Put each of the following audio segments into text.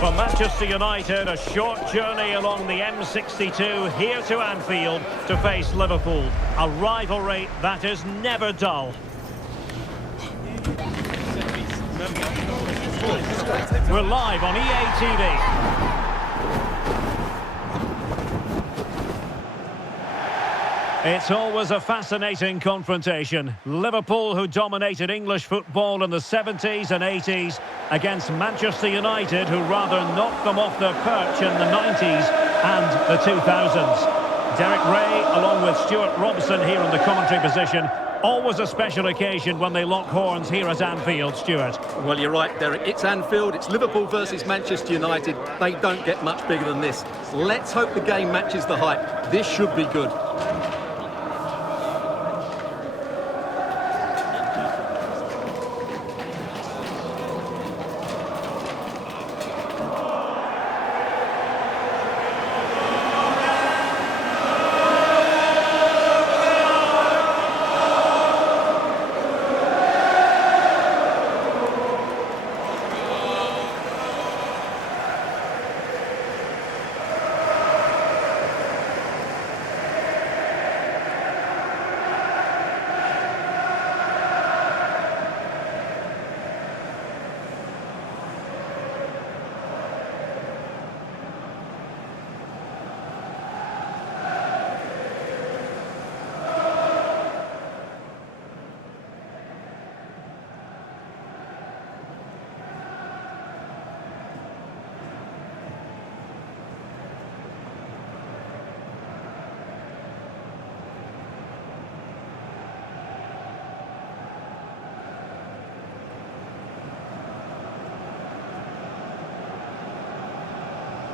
For Manchester United, a short journey along the M62 here to Anfield to face Liverpool. A rivalry that is never dull. We're live on EA TV. It's always a fascinating confrontation. Liverpool, who dominated English football in the 70s and 80s, against Manchester United, who rather knocked them off their perch in the 90s and the 2000s. Derek Ray, along with Stuart Robson here in the commentary position. Always a special occasion when they lock horns here at Anfield, Stuart. Well, you're right, Derek. It's Anfield. It's Liverpool versus Manchester United. They don't get much bigger than this. Let's hope the game matches the hype. This should be good.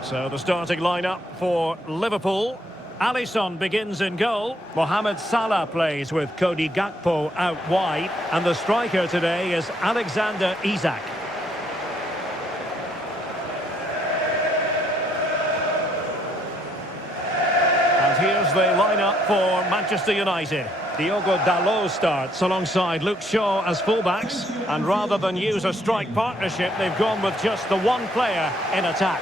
So the starting lineup for Liverpool. Alisson begins in goal. Mohamed Salah plays with Cody Gakpo out wide. And the striker today is Alexander Isak. And here's the lineup for Manchester United. Diogo Dalot starts alongside Luke Shaw as fullbacks. And rather than use a strike partnership, they've gone with just the one player in attack.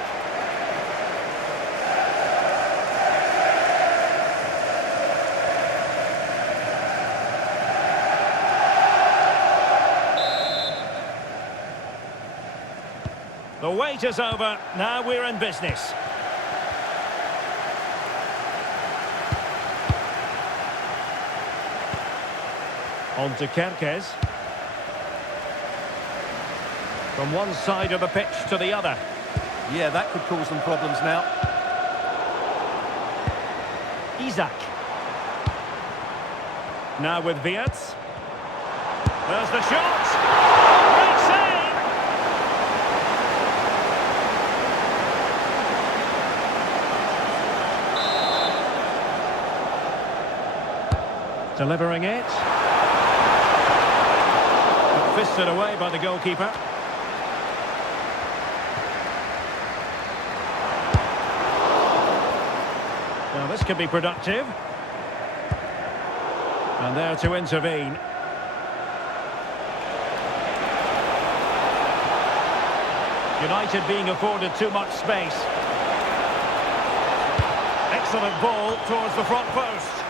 The wait is over, now we're in business. On to Kerkez. From one side of the pitch to the other. Yeah, that could cause them problems now. Isak. Now with Wirtz. There's the shot! Great save! Delivering it. But fisted away by the goalkeeper. Now this could be productive. And there to intervene. United being afforded too much space. Excellent ball towards the front post.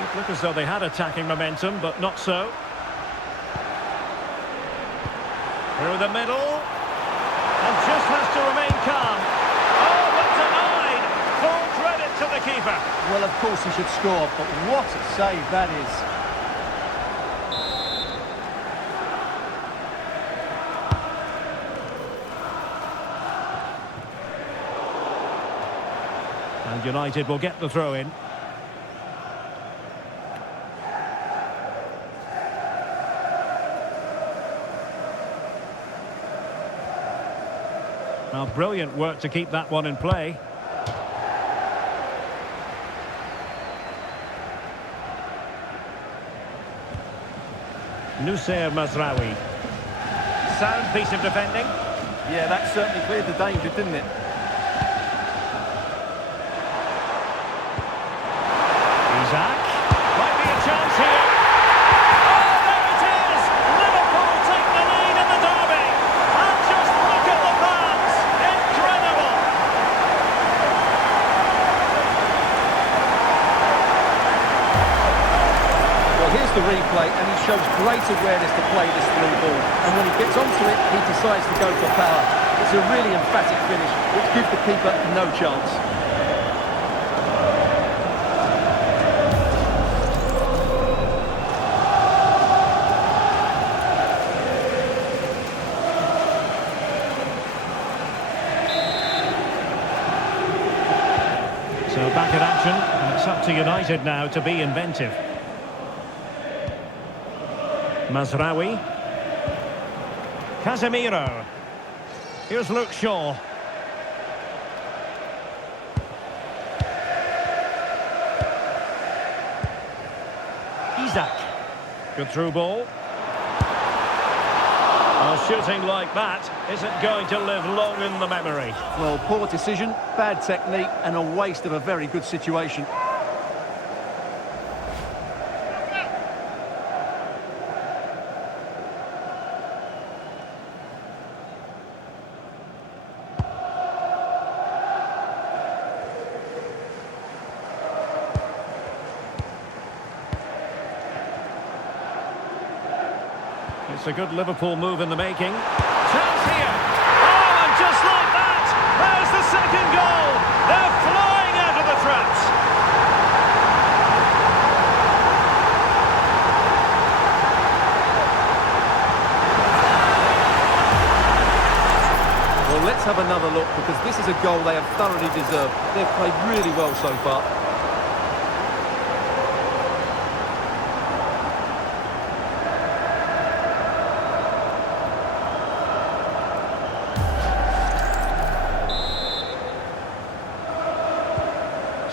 It looked as though they had attacking momentum, but not so. Through the middle. And just has to remain calm. Oh, but denied! Full credit to the keeper. Well, of course he should score, but what a save that is. And United will get the throw in. Well, brilliant work to keep that one in play. Noussair Mazraoui. Sound piece of defending. Yeah, that certainly cleared the danger, didn't it? Isak. Might be a chance here. Oh, there it is! Liverpool take the lead in the derby. And just look at the fans. play, and he shows great awareness to play this through ball. And when he gets onto it, he decides to go for power. It's a really emphatic finish, which gives the keeper no chance. So back in action, and it's up to United now to be inventive. Mazraoui. Casemiro. Here's Luke Shaw. Isak. Good through ball. Well, shooting like that isn't going to live long in the memory. Well, poor decision, bad technique, and a waste of a very good situation. It's a good Liverpool move in the making. Chance here. Oh, and just like that, there's the second goal. They're flying out of the traps. Well, let's have another look, because this is a goal they have thoroughly deserved. They've played really well so far.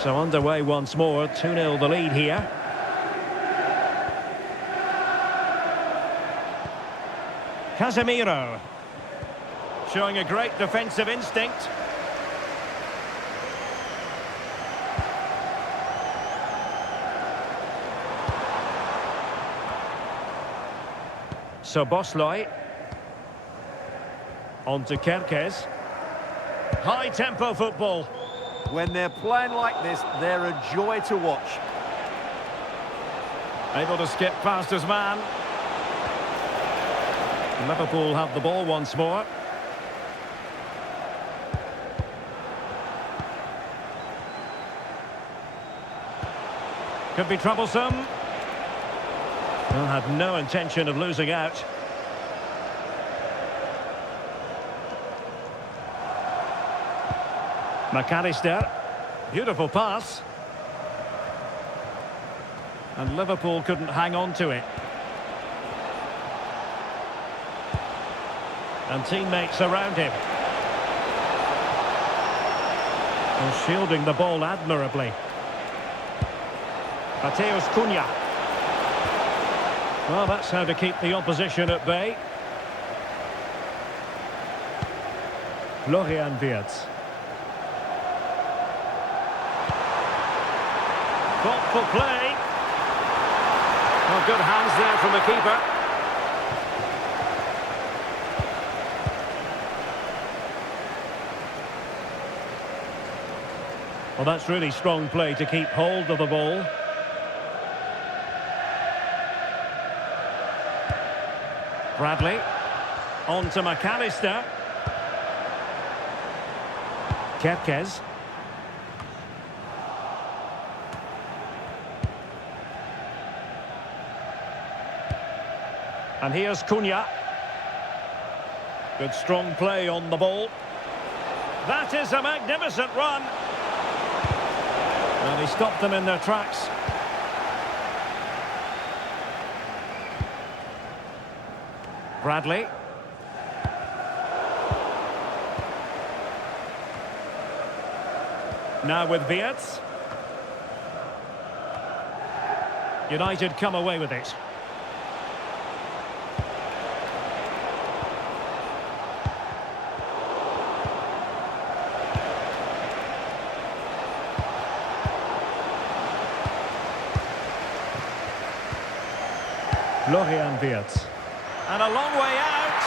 So underway once more, 2-0 the lead here. Casemiro. Showing a great defensive instinct. So Bosley. On to Kerkez. High-tempo football. When they're playing like this, they're a joy to watch. Able to skip past his man. Liverpool have the ball once more. Could be troublesome. Well, had no intention of losing out. McAllister. Beautiful pass. And Liverpool couldn't hang on to it. And teammates around him. And shielding the ball admirably. Mateus Cunha. Well, that's how to keep the opposition at bay. Florian Wirtz. Thoughtful play. Well, good hands there from the keeper. Well, that's really strong play to keep hold of the ball. Bradley. On to McAllister. Kerkez. And here's Cunha. Good strong play on the ball. That is a magnificent run. And he stopped them in their tracks. Bradley. Now with Wirtz. United come away with it. Florian Wirtz. And a long way out.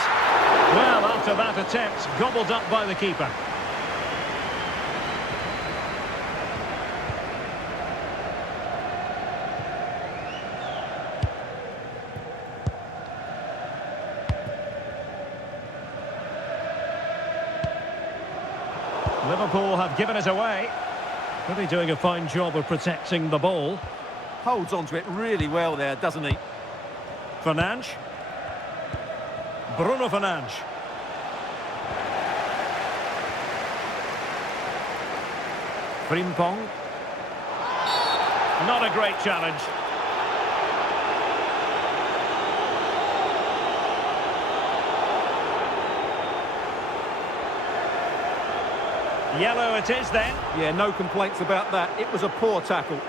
Well, after that attempt, gobbled up by the keeper. Liverpool have given it away. Really doing a fine job of protecting the ball. Holds on to it really well there, doesn't he? Fernandes. Bruno Fernandes. Frimpong. Not a great challenge. Yellow it is then. Yeah, no complaints about that. It was a poor tackle.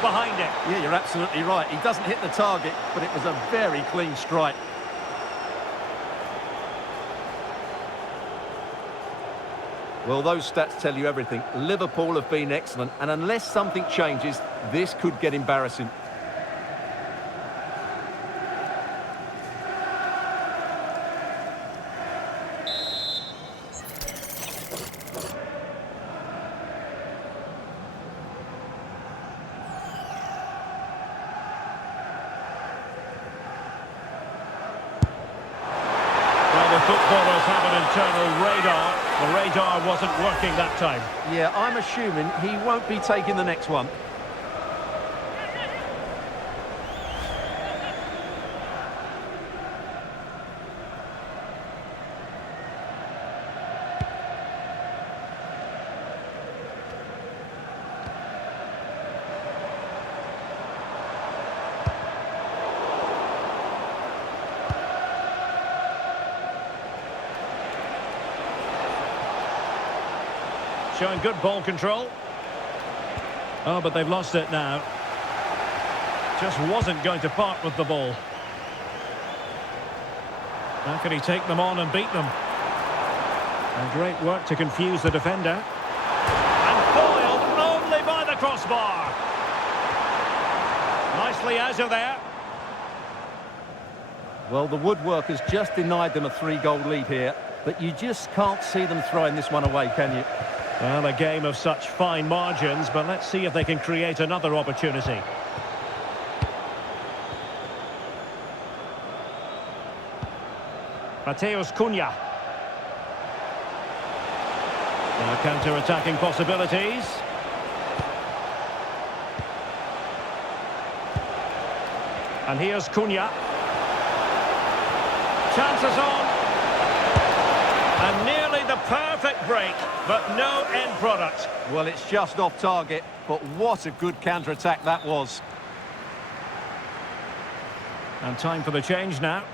Behind it. Yeah, you're absolutely right. He doesn't hit the target, but it was a very clean strike. Well, those stats tell you everything. Liverpool have been excellent, and unless something changes, this could get embarrassing. Footballers have an internal radar. The radar wasn't working that time. Yeah, I'm assuming he won't be taking the next one. Showing good ball control. Oh, but they've lost it now. Just wasn't going to part with the ball. How can he take them on and beat them? And great work to confuse the defender. And foiled only by the crossbar. Nicely out of there. Well, the woodworkers just denied them a 3-goal lead here, but you just can't see them throwing this one away, can you? Well, a game of such fine margins, but let's see if they can create another opportunity. Mateus Cunha. Now counter-attacking possibilities. And here's Cunha. Chances on. And nearly the perfect break, but no end product. Well, it's just off target, but what a good counter-attack that was. And time for the change now.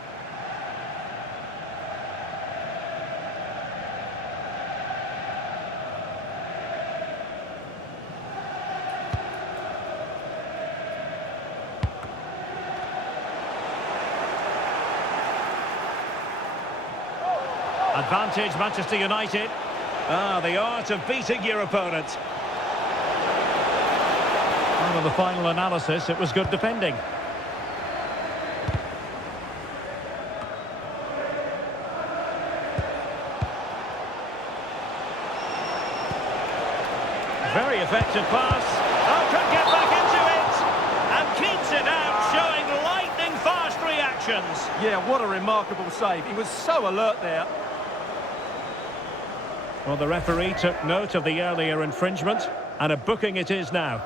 Advantage, Manchester United. The art of beating your opponent. And on the final analysis, it was good defending. Very effective pass. Oh, could get back into it. And keeps it out, showing lightning-fast reactions. Yeah, what a remarkable save. He was so alert there. Well, the referee took note of the earlier infringement, and a booking it is now.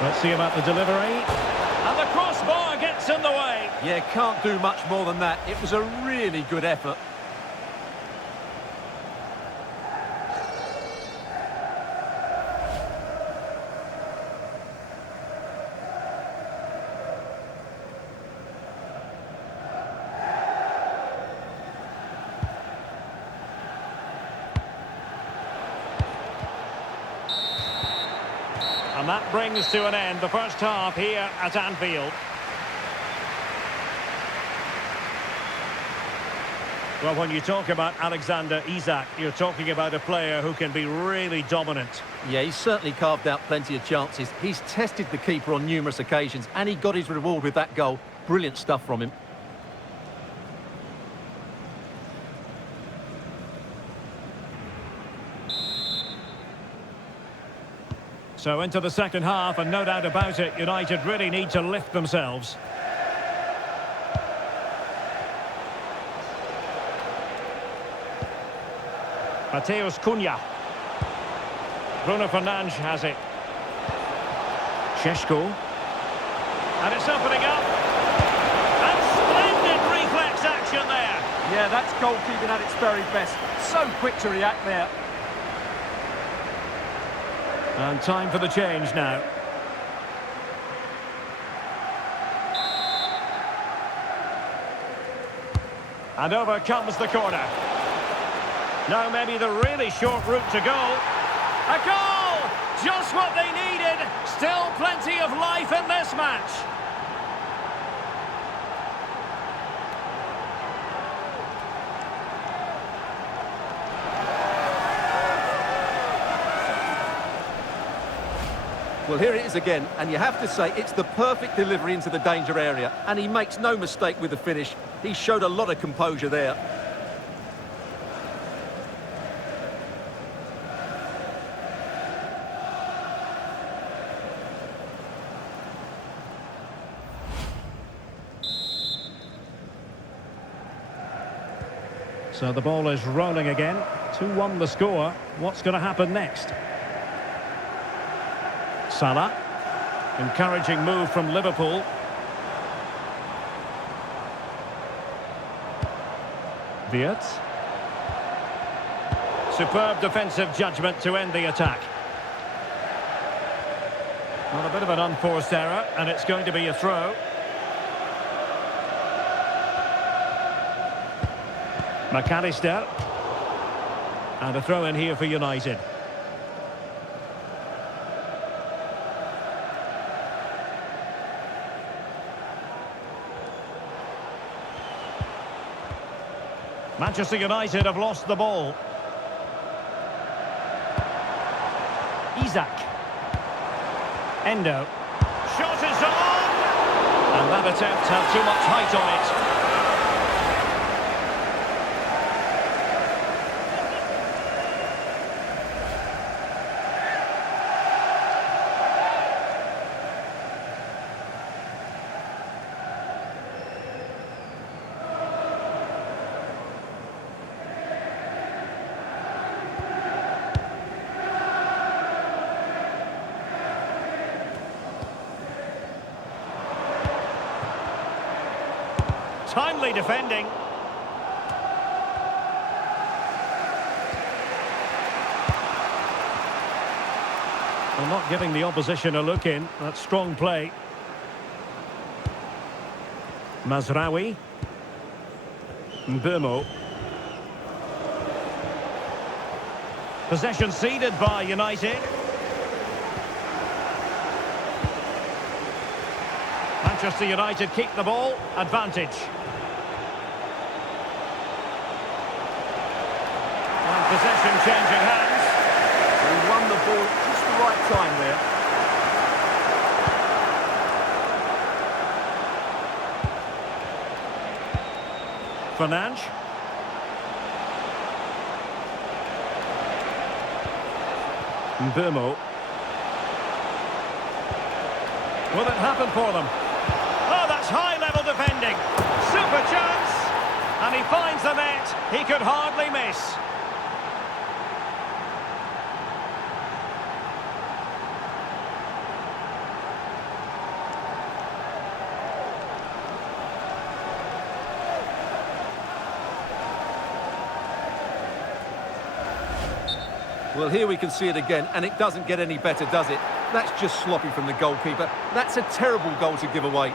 Let's see about the delivery. And the crossbar gets in the way. Yeah, can't do much more than that. It was a really good effort. And that brings to an end the first half here at Anfield. Well, when you talk about Alexander Isak, you're talking about a player who can be really dominant. Yeah, he's certainly carved out plenty of chances. He's tested the keeper on numerous occasions, and he got his reward with that goal. Brilliant stuff from him. So into the second half, and no doubt about it, United really need to lift themselves. Mateus Cunha. Bruno Fernandes has it. Šeško. And it's opening up. And splendid reflex action there. Yeah, that's goalkeeping at its very best. So quick to react there. And time for the change now. And over comes the corner. Now maybe the really short route to goal. A goal! Just what they needed. Still plenty of life in this match. Well, here it is again, and you have to say it's the perfect delivery into the danger area, and he makes no mistake with the finish. He showed a lot of composure there. So the ball is rolling again. 2-1 the score. What's going to happen next? Salah. Encouraging move from Liverpool. Wirtz. Superb defensive judgment to end the attack. Well, a bit of an unforced error, and it's going to be a throw. McAllister. And a throw in here for United. Manchester United have lost the ball. Isak. Endo. Shot is on! And that attempt had too much height on it. Timely defending. Well, not giving the opposition a look in. That's strong play. Mazraoui. Mbeumo. Possession ceded by United. Manchester United keep the ball. Advantage. And possession changing hands. He won the ball just the right time there. Fernandes. Mbeumo. Will it happen for them? Oh, that's high-level defending. Super chance. And he finds the net. He could hardly miss. Well, here we can see it again, and it doesn't get any better, does it? That's just sloppy from the goalkeeper. That's a terrible goal to give away.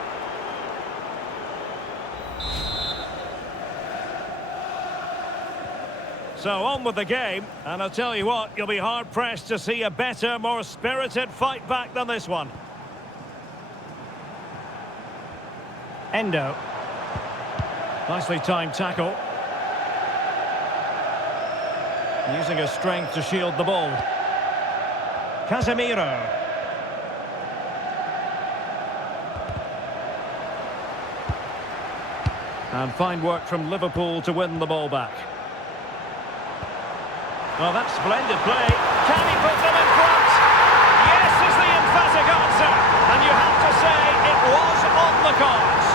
So on with the game, and I'll tell you what, you'll be hard-pressed to see a better, more spirited fight back than this one. Endo. Nicely timed tackle. Using his strength to shield the ball. Casemiro. And fine work from Liverpool to win the ball back. Well, that's splendid play. Can he put them in front? Yes is the emphatic answer. And you have to say it was on the cards.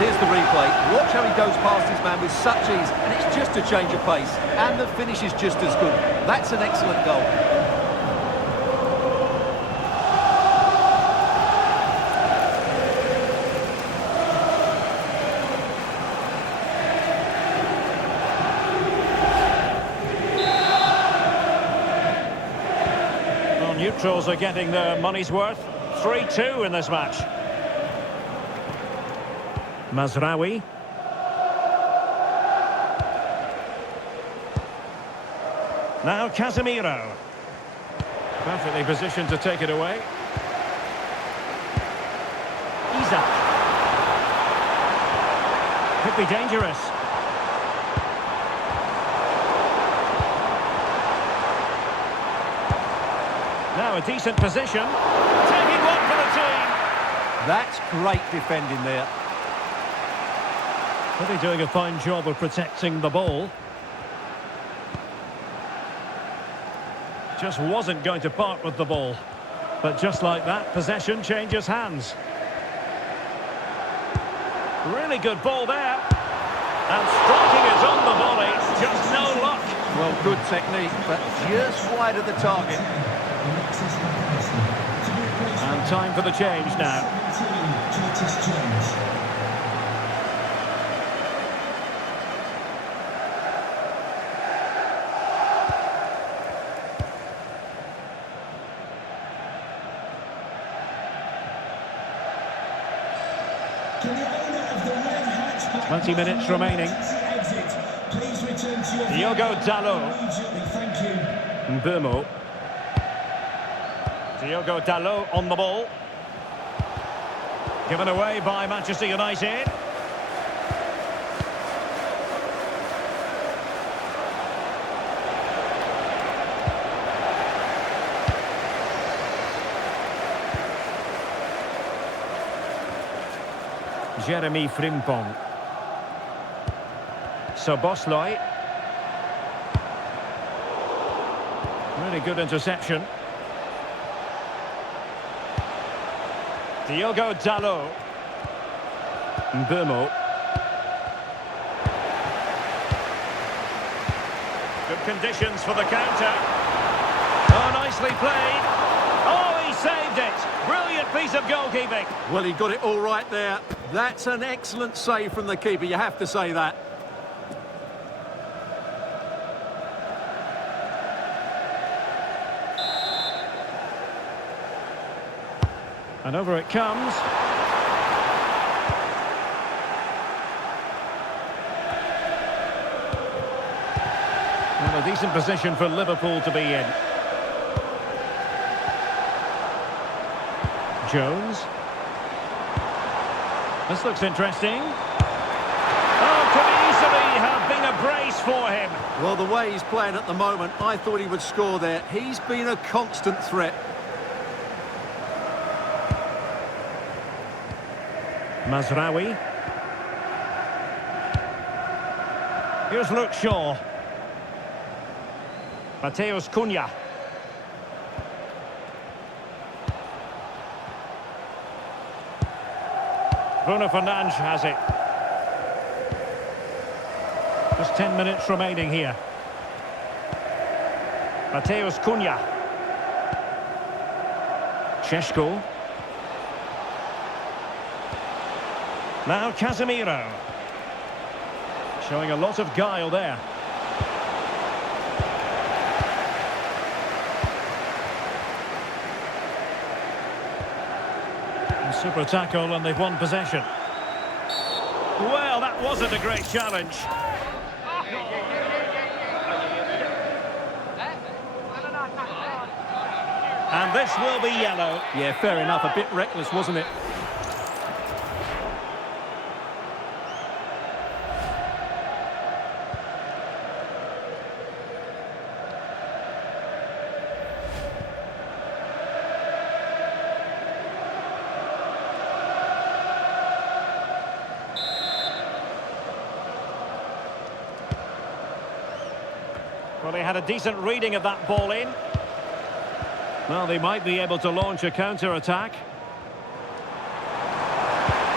Here's the replay. Watch how he goes past his man with such ease, and it's just a change of pace. And the finish is just as good. That's an excellent goal. Well, neutrals are getting their money's worth. 3-2 in this match. Mazraoui. Now Casemiro. Perfectly positioned to take it away. Isak. Could be dangerous. Now a decent position. Taking one for the team. That's great defending there. Really doing a fine job of protecting the ball. Just wasn't going to part with the ball. But just like that, possession changes hands. Really good ball there. And striking it on the volley. Just no luck. Well, good technique, but just wide of the target. And time for the change now. Can the owner of the red hatchback 20 minutes remaining. exit? Please return to your Diogo vehicle Dalot. immediately. Thank you. Mbeumo. Diogo Dalot on the ball. Given away by Manchester United. Jeremy Frimpong. Soboslai. Really good interception. Diogo Dalot. Mbeumo. Good conditions for the counter. Oh, nicely played. Oh, he saved it. Brilliant piece of goalkeeping. Well, he got it all right there. That's an excellent save from the keeper, you have to say that. And over it comes. Well, a decent position for Liverpool to be in. Jones. This looks interesting. Oh, could easily have been a brace for him. Well, the way he's playing at the moment, I thought he would score there. He's been a constant threat. Mazraoui. Here's Luke Shaw. Mateus Cunha. Bruno Fernandes has it. Just 10 minutes remaining here. Mateus Cunha. Šeško. Now Casemiro. Showing a lot of guile there. And super tackle, and they've won possession. Well, that wasn't a great challenge. And this will be yellow. Yeah, fair enough. A bit reckless, wasn't it? Well, he had a decent reading of that ball in. Well, they might be able to launch a counter-attack.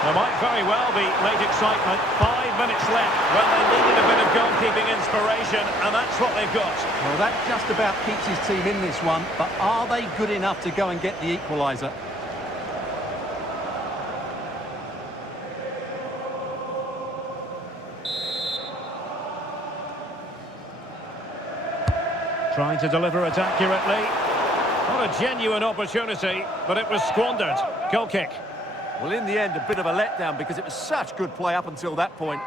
There might very well be late excitement. 5 minutes left. Well, they needed a bit of goalkeeping inspiration, and that's what they've got. Well, that just about keeps his team in this one, but are they good enough to go and get the equaliser? Trying to deliver it accurately. Not a genuine opportunity, but it was squandered. Goal kick. Well, in the end, a bit of a letdown because it was such good play up until that point.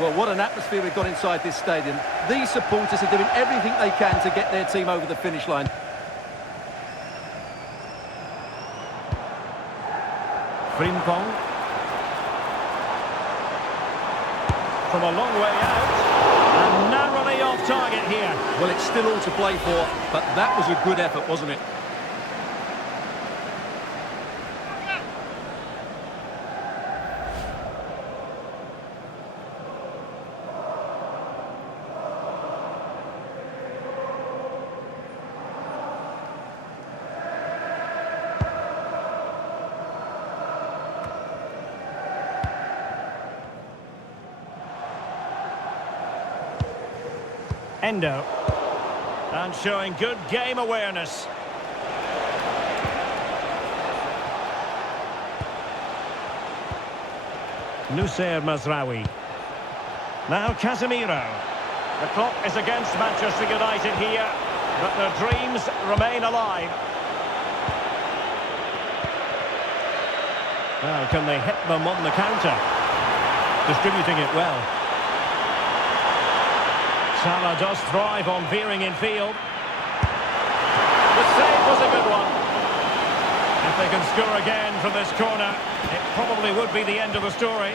Well, what an atmosphere we've got inside this stadium. These supporters are doing everything they can to get their team over the finish line. Frimpong. From a long way out. And narrowly off target here. Well, it's still all to play for, but that was a good effort, wasn't it? Endo. And showing good game awareness. Nusayr Mazraoui. Now Casemiro. The clock is against Manchester United here, but their dreams remain alive. Now, can they hit them on the counter? Distributing it well. Salah does thrive on veering in field. The save was a good one. If they can score again from this corner, it probably would be the end of the story.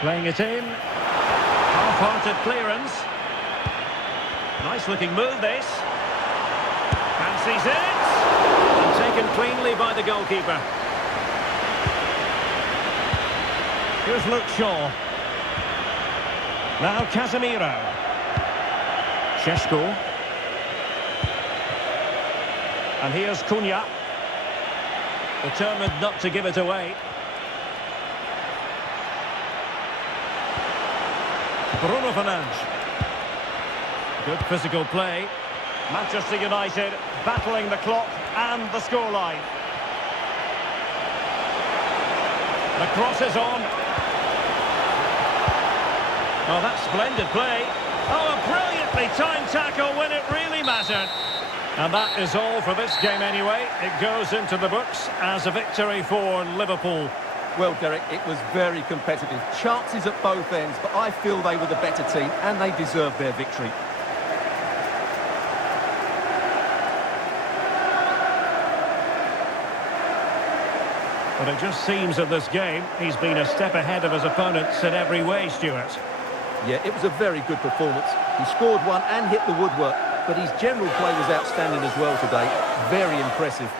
Playing it in. Half-hearted clearance. Nice looking move this. Fancies it. And taken cleanly by the goalkeeper. Here's Luke Shaw. Now Casemiro. Šeško. And here's Cunha. Determined not to give it away. Bruno Fernandes. Good physical play. Manchester United battling the clock and the scoreline. The cross is on. Oh, that's splendid play. Oh, a brilliantly timed tackle when it really mattered. And that is all for this game anyway. It goes into the books as a victory for Liverpool. Well, Derek, it was very competitive. Chances at both ends, but I feel they were the better team and they deserved their victory. But it just seems in this game he's been a step ahead of his opponents in every way, Stuart. Yeah, it was a very good performance. He scored one and hit the woodwork, but his general play was outstanding as well today. Very impressive.